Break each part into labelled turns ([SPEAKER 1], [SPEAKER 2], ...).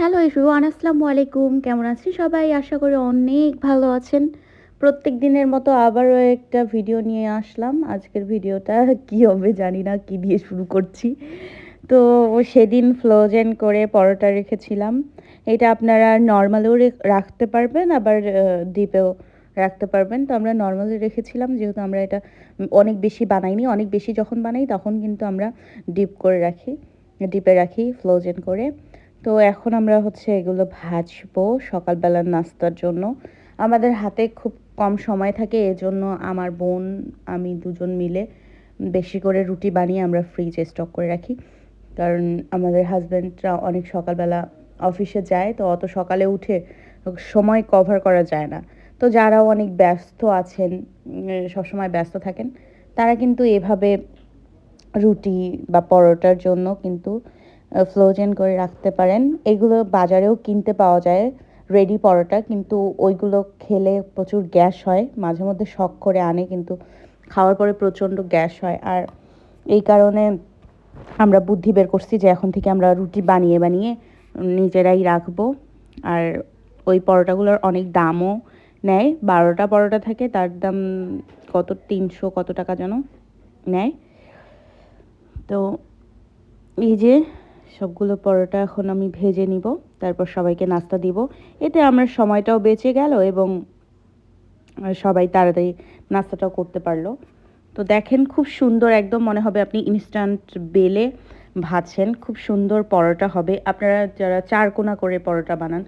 [SPEAKER 1] Hello everyone আসসালামু আলাইকুম। কেমন আছেন সবাই? আশা করি অনেক ভালো আছেন। প্রত্যেক দিনের মতো আবারও একটা ভিডিও নিয়ে আসলাম। আজকের ভিডিওটা কি হবে জানি না, কি দিয়ে শুরু করছি। তো সেদিন ফ্লোজেন করে পরোটা রেখেছিলাম। এটা আপনারা নর্মালেও রাখতে পারবেন, আবার ডিপেও রাখতে পারবেন। তো আমরা নর্মালি রেখেছিলাম, যেহেতু আমরা এটা অনেক বেশি বানাইনি। অনেক বেশি যখন বানাই, তখন কিন্তু আমরা ডিপ করে রাখি। ডিপে রাখি ফ্লোজেন করে। তো এখন আমরা হচ্ছে এগুলো ভাজবো সকালবেলার নাস্তার জন্য। আমাদের হাতে খুব কম সময় থাকে, এজন্য আমার বোন, আমি দুজন মিলে বেশি করে রুটি বানিয়ে আমরা ফ্রিজে স্টক করে রাখি। কারণ আমাদের হাজব্যান্ডরা অনেক সকালবেলা অফিসে যায়, তো অত সকালে উঠে সময় কভার করা যায় না। তো যারা অনেক ব্যস্ত আছেন সবসময় ব্যস্ত থাকেন, তারা কিন্তু এভাবে রুটি বা পরোটার জন্য কিন্তু ফ্লোজেন করে রাখতে পারেন। এগুলো বাজারেও কিনতে পাওয়া যায় রেডি পরোটা, কিন্তু ওইগুলো খেলে প্রচুর গ্যাস হয়, মাঝে মধ্যে শখ করে আনে, কিন্তু খাওয়ার পরে প্রচণ্ড গ্যাস হয়। আর এই কারণে আমরা বুদ্ধি বের করছি যে এখন থেকে আমরা রুটি বানিয়ে বানিয়ে নিজেরাই রাখব। আর ওই পরোটাগুলোর অনেক দামও নেয়। বারোটা পরোটা থাকে, তার দাম কত, তিনশো কত টাকা যেন নেয়। তো এই যে সবগুলো পরোটা এখন আমি ভেজে নিব, তারপর সবাইকে নাস্তা দিব। এতে আমার সময়টাও বেঁচে গেল এবং সবাই তাড়াতাড়ি নাস্তাটাও করতে পারল। তো দেখেন খুব সুন্দর একদম মনে হবে আপনি ইনস্ট্যান্ট বেলে ভাজছেন, খুব সুন্দর পরোটা হবে। আপনারা যারা চার কোনা করে পরোটা বানান,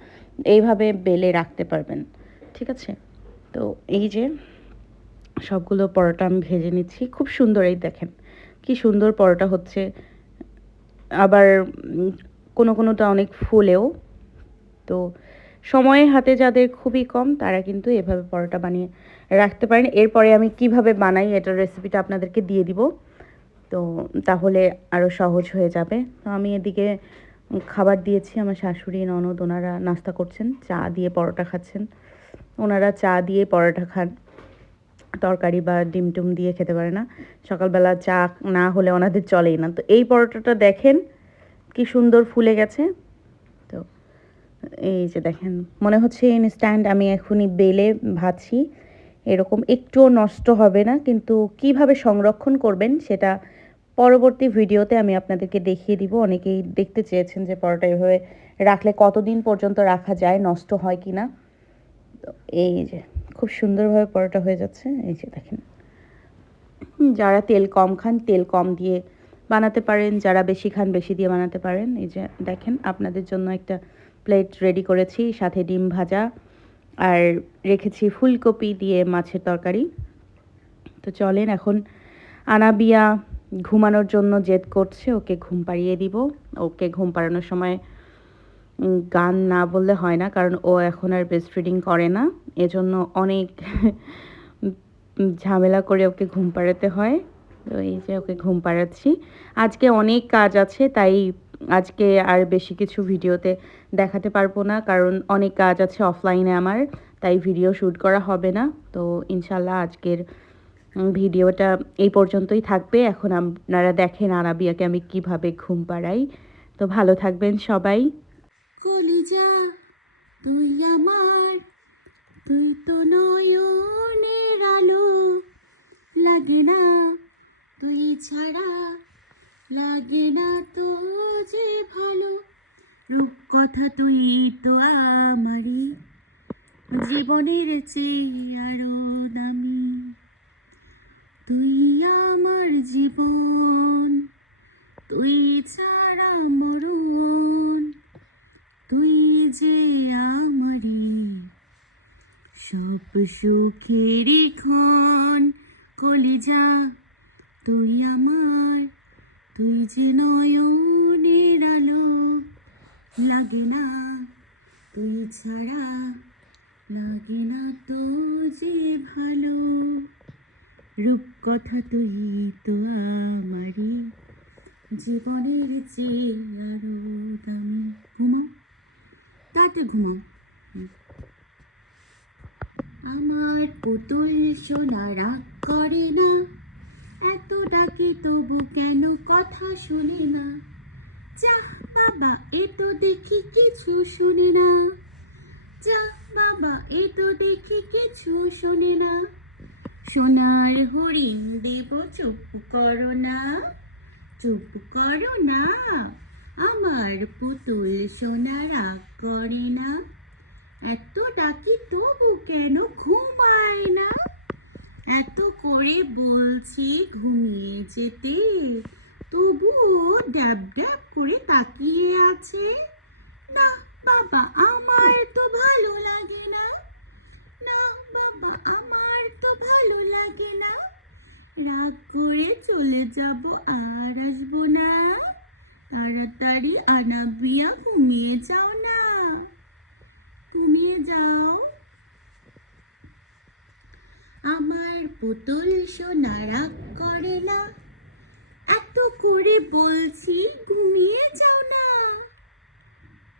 [SPEAKER 1] এইভাবে বেলে রাখতে পারবেন, ঠিক আছে? তো এই যে সবগুলো পরোটা আমি ভেজে নিচ্ছি, খুব সুন্দর এই দেখেন, কি সুন্দর পরোটা হচ্ছে। আবার কোনো কোনোটা অনেক ফুলেও। তো সময়ের হাতে যাদের খুবই কম, তারা কিন্তু এভাবে পরোটা বানিয়ে রাখতে পারেন। এরপরে আমি কীভাবে বানাই এটার রেসিপিটা আপনাদেরকে দিয়ে দিব। তো তাহলে আরও সহজ হয়ে যাবে। তো আমি এদিকে খাবার দিয়েছি, আমার শাশুড়ি, ননদ, ওনারা নাস্তা করছেন, চা দিয়ে পরোটা খাচ্ছেন। ওনারা চা দিয়ে পরোটা খান। তরকারি বা ডিম টুম দিয়ে খেতে পারে না। সকালবেলা চা না হলে ওনাদের চলেই না। তো এই পরোটাটা দেখেন কি সুন্দর ফুলে গেছে। তো এই যে দেখেন, মনে হচ্ছে ইনস্ট্যান্ট আমি এখনই বেলে ভাজছি। এরকম একটুও নষ্ট হবে না, কিন্তু কীভাবে সংরক্ষণ করবেন সেটা পরবর্তী ভিডিওতে আমি আপনাদেরকে দেখিয়ে দিব। অনেকেই দেখতে চেয়েছেন যে পরোটা এভাবে রাখলে কতদিন পর্যন্ত রাখা যায়, নষ্ট হয় কি না। এই যে খুব সুন্দরভাবে পরোটা হয়ে যাচ্ছে। এই যে দেখেন, যারা তেল কম খান, তেল কম দিয়ে বানাতে পারেন, যারা বেশি খান বেশি দিয়ে বানাতে পারেন। এই যে দেখেন, আপনাদের জন্য একটা প্লেট রেডি করেছি, সাথে ডিম ভাজা, আর রেখেছি ফুলকপি দিয়ে মাছের তরকারি। তো চলেন এখন আনাবিয়া ঘুমানোর জন্য জেদ করছে, ওকে ঘুম পাড়িয়ে দিব। ওকে ঘুম পাড়ানোর সময় গান না বললে হয় না, কারণ ও এখন আর ব্রেস্ট ফিডিং করে না। এজন্য অনেক ঝামেলা করে ওকে ঘুম পাড়াতে হয়। তো এই যে ওকে ঘুম পাড়াচ্ছি। আজকে অনেক কাজ আছে, তাই আজকে আর বেশি কিছু ভিডিওতে দেখাতে পারব না, কারণ অনেক কাজ আছে অফলাইনে আমার, তাই ভিডিও শ্যুট করা হবে না। তো ইনশাল্লাহ আজকের ভিডিওটা এই পর্যন্তই থাকবে। এখন আপনারা দেখেন আরাবিয়াকে আমি কীভাবে ঘুম পাড়াই। তো ভালো থাকবেন সবাই।
[SPEAKER 2] কলিজা, তুই আমার, তুই তো নয়নের আলো। লাগে না তুই ছাড়া লাগে না তো যে ভালো। রূপ কথা তুই তো আমারই। জীবনের চেয়ে আরও দামি তুই আমার জীবন, তুই ছাড়া মরণ। তুই যে আমারই সব সুখের ক্ষণ, কলিজা তুই আমার, তুই যে নয়নের আলো, লাগে না তুই ছাড়া, লাগে না তো যে ভালো। রূপ কথা তুই তো আমারই জীবনের চেয়ে আরও দামি। ঘুমাও, তাতে ঘুমাও। আমার পুতুল সোনা রাগ করে না। এত ডাকি তবু কেন কথা শোনে না? যা
[SPEAKER 1] বাবা, এ তো দেখি কিছু শুনে না। যা বাবা, এ তো দেখি কিছু শোনে না। সোনার হরিণ দেব, চুপ করো না। চুপ করো না। আমার পুতুল সোনা রাগ করে না। এত ডাকি তবু কেন ঘুমায় না? এত করে বলছি ঘুমিয়ে যেতে, তবুও ড্যাব ড্যাব করে তাকিয়ে আছে। না বাবা, আমার তো ভালো লাগে না। না বাবা, আমার তো ভালো লাগে না। রাগ করে চলে যাব আর আসব না। তাড়াতাড়ি আনাবিয়া, ঘুমিয়ে যাও না। ঘুমিয়ে যাও আমার পুতুল সোনা রাগ করে না। এত করে বলছি, ঘুমিয়ে যাও না।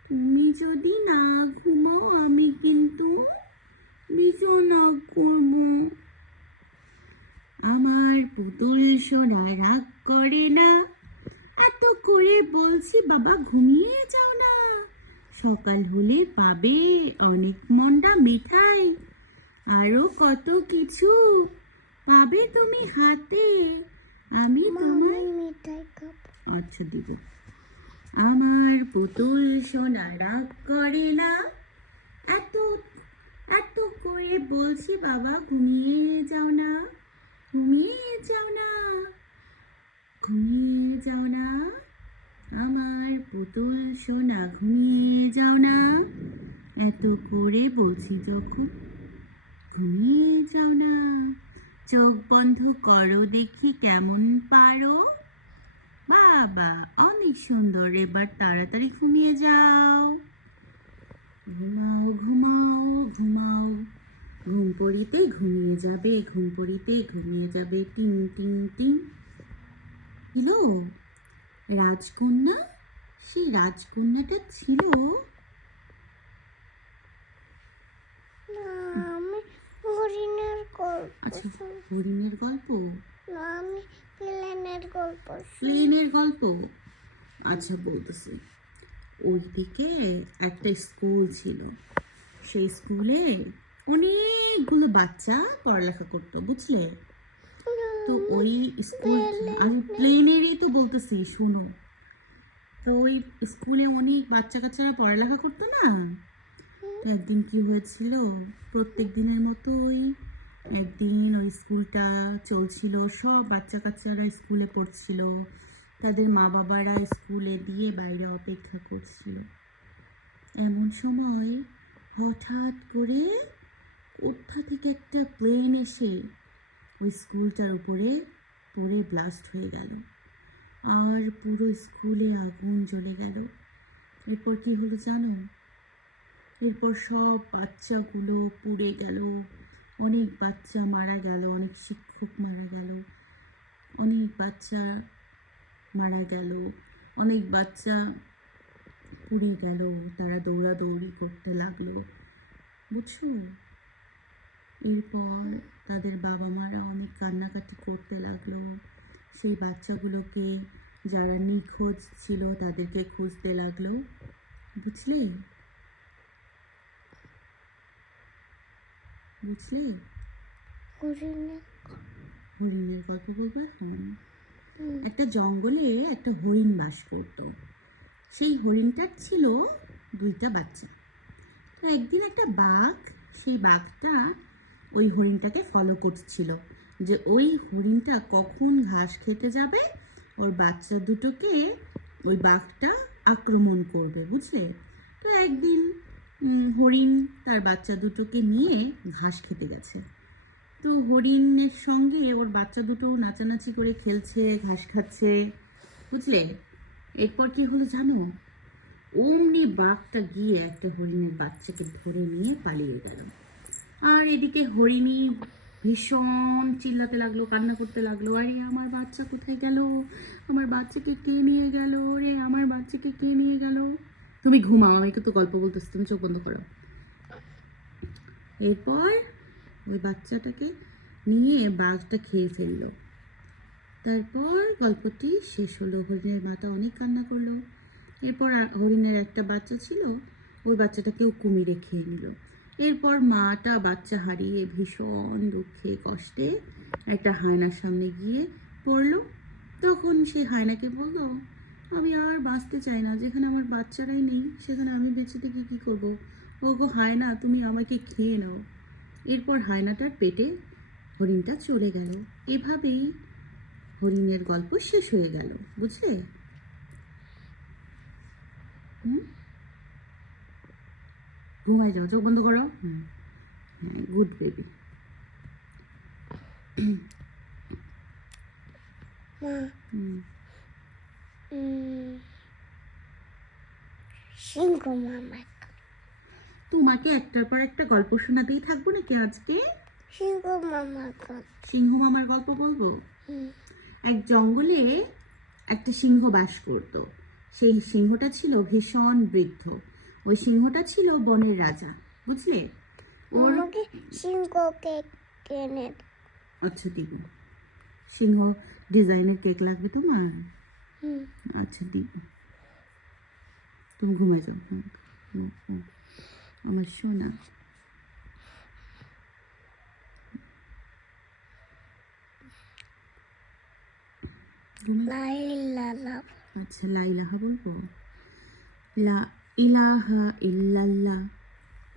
[SPEAKER 1] তুমি যদি না ঘুমাও, আমি কিন্তু ভীষণ করব আমার পুতুল সোনা রাগ করে না। এত করে বলছি, বাবা, ঘুমিয়ে যাও না। সকাল হলে পাবে অনেক মন্ডা মিঠাই। আরও কত কিছু পাবে তুমি হাতে। আমি তোমায়
[SPEAKER 3] মিঠাই খাব।
[SPEAKER 1] আচ্ছা দিব। আমার পুতুল সোনা রাগ করে না। এত এত করে বলছি বাবা ঘুমিয়ে যাও না। ঘুমিয়ে যাও না। ঘুমিয়ে যাও না। আমার পুতুল সোনা ঘুমিয়ে যাও না। এত করে বলছি যখন ঘুমিয়ে যাও না। চোখ বন্ধ করো দেখি কেমন পারো। বাবা অনেক সুন্দর এবার তাড়াতাড়ি ঘুমিয়ে যাও। ঘুমাও ঘুমাও ঘুমাও। ঘুম পড়িতে ঘুমিয়ে যাবে ঘুম পড়িতে ঘুমিয়ে যাবে। টিং টিং টিং। ছিল রাজকন্যা? সেই রাজকন্যাটা ছিল? আচ্ছা। হরিণের গল্প?
[SPEAKER 3] না আমি প্লেনের গল্প শুন-
[SPEAKER 1] প্লেনের গল্প? আচ্ছা বলতেছি। ওইদিকে একটা স্কুল ছিল। সেই স্কুলে অনেকগুলো বাচ্চা পড়ালেখা করতো বুঝলে? তো ওই স্কুল আমি প্লেনেরই তো বলতেছি শুনো। তো ওই স্কুলে অনেক বাচ্চা কাচ্চারা পড়ালেখা করতো না? একদিন কি হয়েছিল? প্রত্যেক দিনের মতোই একদিন ওই স্কুলটা চলছিল, সব বাচ্চা কাচ্চারা স্কুলে পড়ছিল। তাদের মা বাবারা স্কুলে দিয়ে বাইরে অপেক্ষা করছিল। এমন সময় হঠাৎ করে কোথা থেকে একটা প্লেন এসে ওই স্কুলটার উপরে পড়ে ব্লাস্ট হয়ে গেল। আর পুরো স্কুলে আগুন জ্বলে গেল। এরপর কি হলো জানো? এরপর সব বাচ্চাগুলো পুড়ে গেল। অনেক বাচ্চা মারা গেল, অনেক শিক্ষক মারা গেল, অনেক বাচ্চা মারা গেল, অনেক বাচ্চা পুড়ে গেল, তারা দৌড়াদৌড়ি করতে লাগল। বুঝছ? এরপর তাদের বাবা মারা অনেক কান্নাকাটি করতে লাগল। সেই বাচ্চাগুলোকে যারা নিখোঁজ ছিল তাদেরকে খুঁজতে লাগল। বুঝলে? বুঝলে?
[SPEAKER 3] হরিণের
[SPEAKER 1] গল্প বলব? এখন একটা জঙ্গলে একটা হরিণ বাস করত। সেই হরিণটার ছিল দুইটা বাচ্চা। তো একদিন একটা বাঘ সেই বাঘটা ওই হরিণটাকে ফলো করছিল যে ওই হরিণটা কখন ঘাস খেতে যাবে? ওর বাচ্চা দুটোকে ওই বাঘটা আক্রমণ করবে বুঝলে? তো একদিন হরিণ তার বাচ্চা দুটোকে নিয়ে ঘাস খেতে গেছে। তো হরিণের সঙ্গে ওর বাচ্চা দুটো নাচানাচি করে খেলছে, ঘাস খাচ্ছে, বুঝলে? এরপর কি হলো জানো? অমনি বাঘটা গিয়ে একটা হরিণের বাচ্চাকে ধরে নিয়ে পালিয়ে গেল। আর এদিকে হরিণী ভীষণ চিল্লাতে লাগল, কান্না করতে লাগল, আরে, আমার বাচ্চা কোথায় গেল? আমার বাচ্চাকে কে নিয়ে গেল? রে আমার বাচ্চাকে কে নিয়ে গেল? তুমি ঘুমাও আমি তো গল্প বলতেছি তুমি চোখ বন্ধ করো। এরপর ওই বাচ্চাটাকে নিয়ে বাঘটা খেয়ে ফেলল। তারপর গল্পটি শেষ হলো, হরিণের মাতা অনেক কান্না করল। এরপর হরিণের একটা বাচ্চা ছিল, ওই বাচ্চাটাকেও কুমিরে খেয়ে নিল। এরপর মাটা বাচ্চা হারিয়ে ভীষণ দুঃখে, কষ্টে একটা হায়নার সামনে গিয়ে পড়ল। তখন সে হায়নাকে বলল আমি আর বাঁচতে চাই না। যেখানে আমার বাচ্চারাই নেই সেখানে আমি বেঁচে থেকে কী করব? ও গো হায়না তুমি আমাকে খেয়ে নাও। এরপর হায়নাটার পেটে হরিণটা চলে গেল। এভাবেই হরিণের গল্প শেষ হয়ে গেল বুঝলে? হুম? ঘুমাই যাও চোখ বন্ধ করো। হ্যাঁ হ্যাঁ গুড বেবি।
[SPEAKER 3] মা।
[SPEAKER 1] হুম।
[SPEAKER 3] সিংহ মামা।
[SPEAKER 1] তোমাকে একটার পর একটা গল্প শোনাতেই থাকব নাকি আজকে?
[SPEAKER 3] সিংহ মামা গল্প।
[SPEAKER 1] সিংহ মামার গল্প বলব? এক জঙ্গলে একটা সিংহ বাস করত। সেই সিংহটা ছিল ভীষণ বৃদ্ধ। ওই সিংহটা ছিল বনের রাজা বুঝলে? ওর
[SPEAKER 3] আমাকে সিংহকে কেনে
[SPEAKER 1] আচ্ছা দিব। সিংহ ডিজাইনের কেক লাগবে তোমার? আচ্ছা দিব। তুমি ঘুমায় যাও হ্যাঁ হুম। আমার সোনা। আচ্ছা লা ইলাহা বলব? লা ইলাহা ইল্লাল্লাহ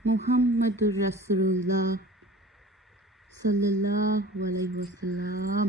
[SPEAKER 1] মুহাম্মাদুর রাসূলুল্লাহ সাল্লাল্লাহু আলাইহি ওয়াসাল্লাম।